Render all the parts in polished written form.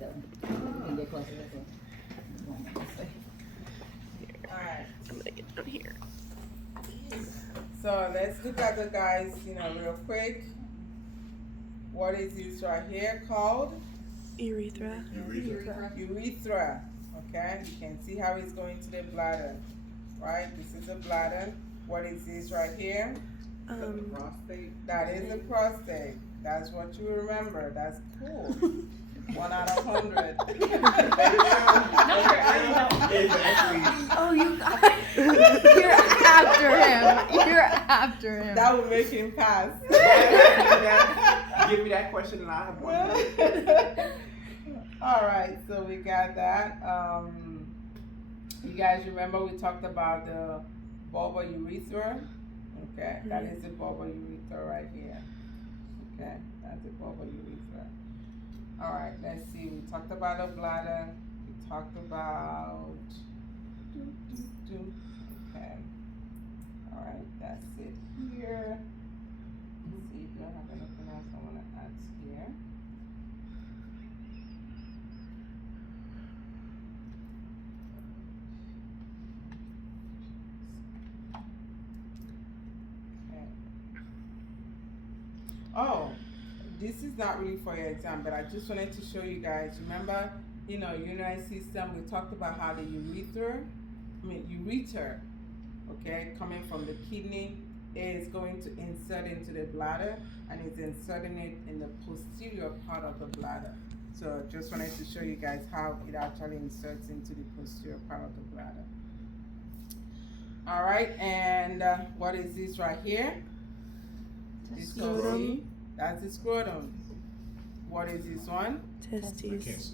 though. You can get closer to it. Alright. I'm gonna get down here. So let's look at the guys, real quick. What is this right here called? Urethra. Urethra. Okay, you can see how it's going to the bladder, right? This is a bladder. What is this right here? Prostate. That is a prostate. That's what you remember. That's cool. 1 out of 100. Oh, you're after him. You're after him. That would make him pass. Give me that question and I have one. All right, so we got that. You guys remember we talked about the bulbar urethra? Okay, that is the bulbar urethra right here. Okay, that's the bulbar urethra. All right, let's see. We talked about the bladder. We talked about. Okay. All right, that's it here. Let's see if I have anything else I want to add here. Okay. Oh, this is not really for your exam, but I just wanted to show you guys. Remember, urinary system, we talked about how the ureter, okay, coming from the kidney, is going to insert into the bladder, and it's inserting it in the posterior part of the bladder. So just wanted to show you guys how it actually inserts into the posterior part of the bladder. All right, and what is this right here? This Scrotum. That's the scrotum. What is this one? Testes.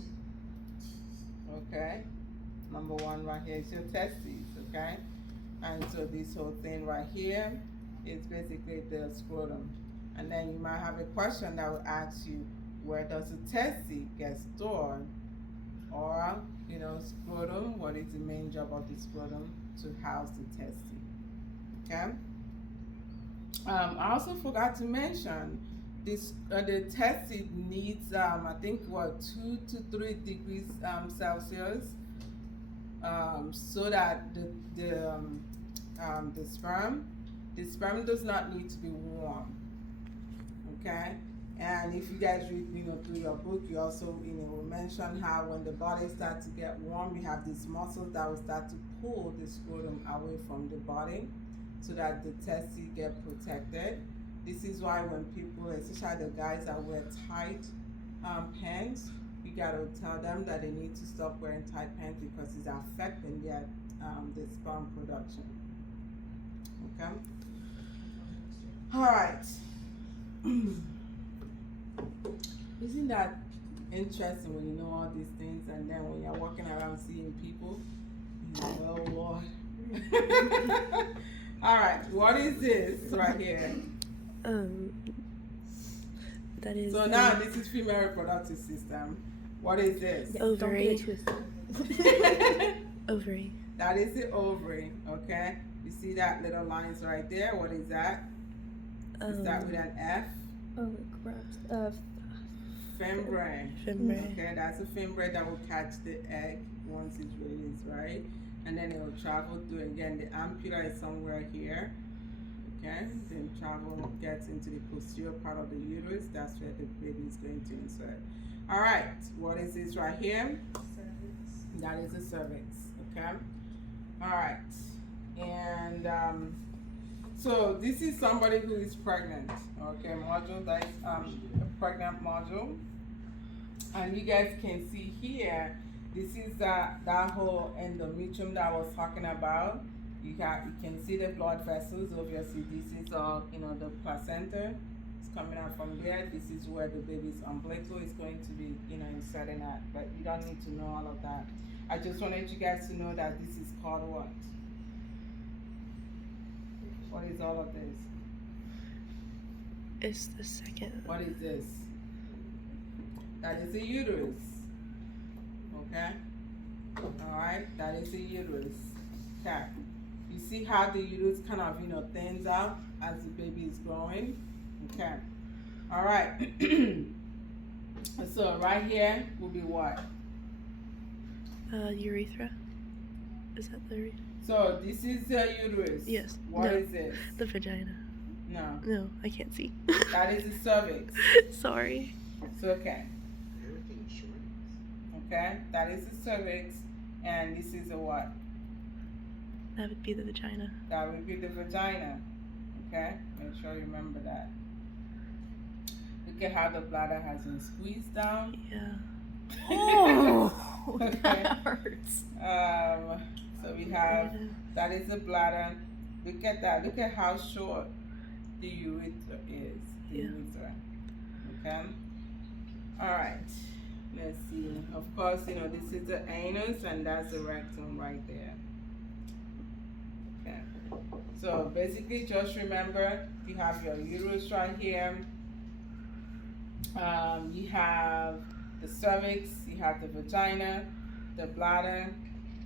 Okay. Number 1 right here is your testes, okay? And so this whole thing right here is basically the scrotum. And then you might have a question that will ask you, where does the testes get stored? Or, scrotum, what is the main job of the scrotum? To house the testes, okay? I also forgot to mention this. The testes needs, I think, 2 to 3 degrees Celsius, so that the sperm does not need to be warm. Okay, and if you guys read, through your book, you also, will mention how when the body starts to get warm, you have these muscles that will start to pull the scrotum away from the body, so that the testes get protected. This is why when people, especially the guys that wear tight pants, you gotta tell them that they need to stop wearing tight pants because it's affecting their the sperm production. Okay. All right. Isn't that interesting when you know all these things, and then when you're walking around seeing people, oh Lord. All right, what is this right here? That is. So now this is female reproductive system. What is this? Ovary. Ovary. That is the ovary. Okay. You see that little lines right there? What is that? Is that with an F? Oh, it grabs. Fembrane. Fembrane. Okay, that's a fembrane that will catch the egg once it's released, right? And then it will travel through. Again, the ampulla is somewhere here. Okay, then travel gets into the posterior part of the uterus. That's where the baby is going to insert. All right, what is this right here? Cervix. That is the cervix. Okay. All right, and so this is somebody who is pregnant. Okay, module, that is a pregnant module, and you guys can see here. This is that whole endometrium that I was talking about. You can see the blood vessels. Obviously, this is the placenta. It's coming out from there. This is where the baby's umbilical is going to be inserting at. But you don't need to know all of that. I just wanted you guys to know that this is called what? What is all of this? It's the second. What is this? That is a uterus. Okay? Alright, that is a uterus. Okay. You see how the uterus kind of, thins out as the baby is growing? Okay. Alright. So right here will be what? Urethra. Is that the So this is the uterus. Yes. What No. is this? the vagina? No. No, I can't see. That is the cervix. Sorry. It's okay. Everything is short. Okay? That is the cervix. And this is a what? That would be the vagina. That would be the vagina. Okay? Make sure you remember that. Look at how the bladder has been squeezed down. Yeah. Oh, Okay. that hurts. So we have, that is the bladder. Look at that. Look at how short the urethra is. The Yeah. urethra. Okay? Alright. Let's see. Of course, you know, this is the anus and that's the rectum right there. Okay. So basically just remember you have your uterus right here. You have the cervix, you have the vagina, the bladder,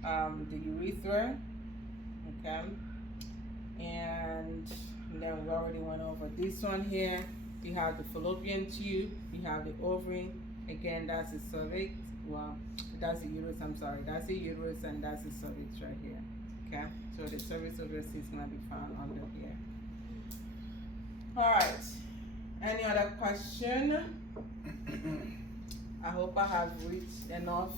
the urethra, okay, and then we already went over this one here. You have the fallopian tube, you have the ovary, again that's the cervix, well, that's the uterus, I'm sorry, that's the uterus and that's the cervix right here, okay, so the cervix obviously is going to be found under here. Alright, any other question? I hope I have reached enough